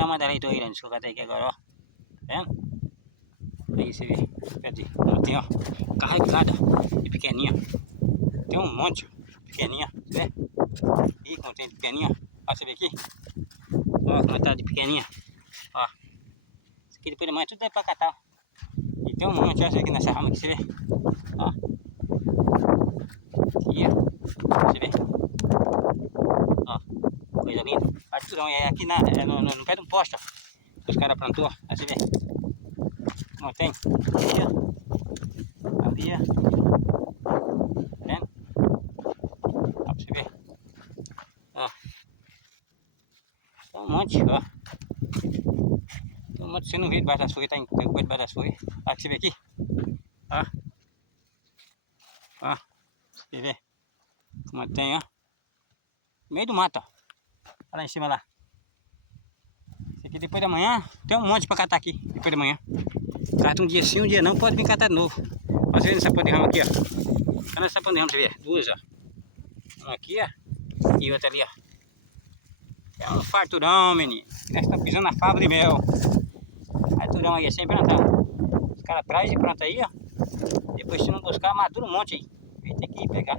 tamanho da leitoa grande que eu catei aqui agora, ó. Tá vendo? Aí você vê, cadê? Tem, ó, carregada de pequenininha. Tem um monte, pequenininha, você vê? Ih, como tem de pequenininha. Ó, você vê aqui? Ó, como tá de pequenininha. Ó. Isso aqui depois de manhã tudo é pra catar. E tem um monte, ó, aqui nessa rama que você vê. Ó. Aqui, ó. Você vê? Ó. Coisa linda. Arturão, é aqui no pé de um poste, ó. Os caras plantou, ó. Aí você vê. Não tem? Ali, ó. Ali, ó. Tá vendo? Ó, pra você ver. Ó. Tem um monte, ó. Tem um monte, você não vê debaixo das folhas, tá coisa debaixo das folhas. Ó, que você vê aqui. Ó. Ó. Você vê. Como tem, ó. No meio do mato, ó. Olha lá em cima lá. Esse aqui depois da manhã, tem um monte pra catar aqui, depois da manhã. Cata um dia sim, um dia não, pode vir catar de novo. Ó, você vê nessa ponta de rama aqui, ó. Olha nessa ponta de rama, você vê. Duas, ó. Uma aqui, ó. E outra ali, ó. É um farturão, menino. Nós estamos pisando na fábrica de mel. Farturão aí, é sem plantar. Os caras trazem e plantam aí, ó. Depois se não buscar, madura um monte aí. Aí tem que ir pegar.